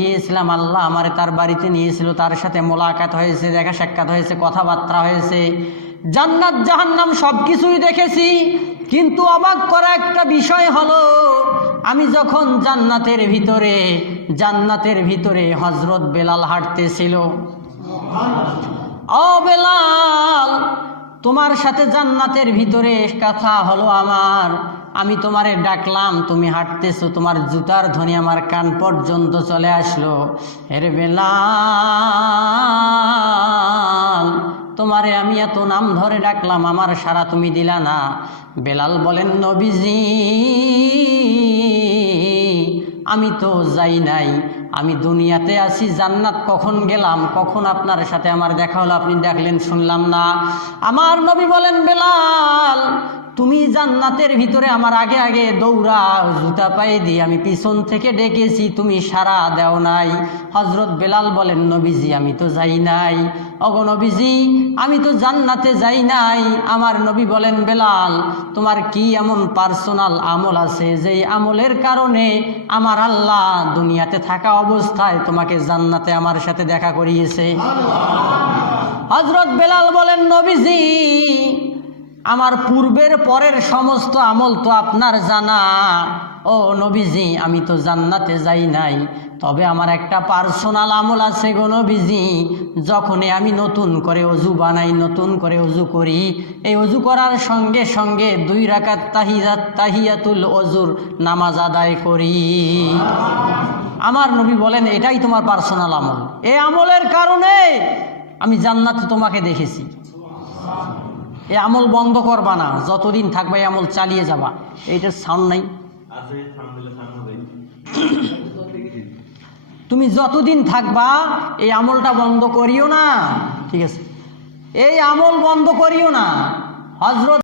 গিয়েছিলাম, আল্লাহ আমারে তার বাড়িতে নিয়েছিল, তার সাথে মোলাকাত হয়েছে, দেখা সাক্ষাৎ হয়েছে, কথাবার্তা হয়েছে, জান্নাত জাহান্নাম সবকিছুই দেখেছি। কিন্তু অবাক করা একটা বিষয় হলো, আমি যখন জান্নাতের ভিতরে হযরত বেলাল হাঁটতেছিল। ও বেলাল, তোমার সাথে জান্নাতের ভিতরে কথা হলো আমার, আমি তোমারে ডাকলাম, তুমি হাঁটতেছো, তোমার জুতার ধ্বনি আমার কান পর্যন্ত চলে আসলো। হেরে বেলাল, তোমারে আমি এত নাম ধরে ডাকলাম, আমার সাড়া তুমি দিলা না। বেলাল বলেন, নবীজি আমি তো যাই নাই, আমি দুনিয়াতে আছি, জান্নাত কখন গেলাম, কখন আপনার সাথে আমার দেখা হলো, আপনি ডাকলেন শুনলাম না। আমার নবী বলেন, বেলাল তুমি জান্নাতের ভিতরে আমার আগে আগে দৌড়াও, জুতা পায়ে দিয়ে আমি পিছন থেকে ডেকেছি, তুমি সাড়া দেও নাই। হযরত বেলাল বলেন, নবীজি আমি তো যাই নাই। ওগো নবীজি আমি তো জান্নাতে যাই নাই। আমার নবী বলেন, বেলাল তোমার কি এমন পার্সোনাল আমল আছে যেই আমলের কারণে আমার আল্লাহ দুনিয়াতে থাকা অবস্থায় তোমাকে জান্নাতে আমার সাথে দেখা করিয়েছে? হযরত বেলাল বলেন, নবীজি আমার পূর্বের পরের সমস্ত আমল তো আপনার জানা। ও নবীজি আমি তো জান্নাতে যাই নাই, তবে আমার একটা পার্সোনাল আমল আছে গো নবীজি। যখনই আমি নতুন করে অজু বানাই, নতুন করে অজু করি, এই অজু করার সঙ্গে সঙ্গে 2 রাকাত তাহিয়াতুল অজুর নামাজ আদায় করি। আমার নবী বলেন, এটাই তোমার পার্সোনাল আমল, এই আমলের কারণে আমি জান্নাতে তোমাকে দেখেছি। এই আমল বন্ধ করবা না, যতদিন থাকবা এই আমল চালিয়ে যাবা। এইটার সাউন্ড নাই, তুমি যতদিন থাকবা এই আমলটা বন্ধ করিও না, ঠিক আছে? এই আমল বন্ধ করিও না। হযরত